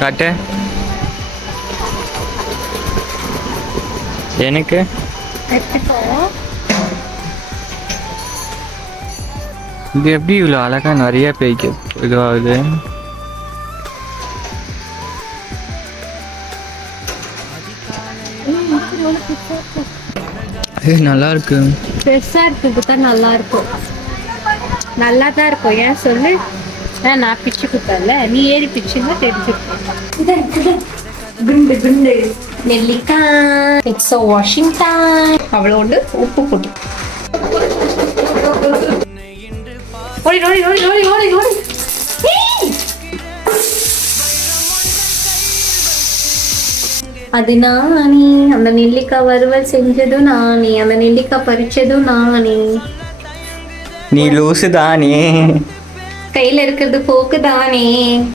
காட்டு எனக்கு இது எப்படி இவ்வளோ அழகா நிறைய பேய்க்கு இதுவாகுது. நல்லா இருக்கு, பெருசா இருக்கு தான், நல்லா இருக்கும், நல்லா தான் இருக்கும். ஏன் சொல்லு, நான் பிச்சு கொடுத்தல, நீ ஏறி பிச்சுன்னா தெரிஞ்சிருக்கேன். குண்டு குண்டு நெல்லிக்காய். It's a washing time. அவ்வளோண்டு உப்பு போட்டு ஓடி ஓடி ஓடி ஓடி ஓடி ஓடி. அது நானே, அந்த நெல்லிக்காய் வறுவல் செஞ்சதும் நானே, அந்த நெல்லிக்காய் பறிச்சதும் நானே. நீ லூசு தானே, கையில இருக்கிறது போக்கு தானே.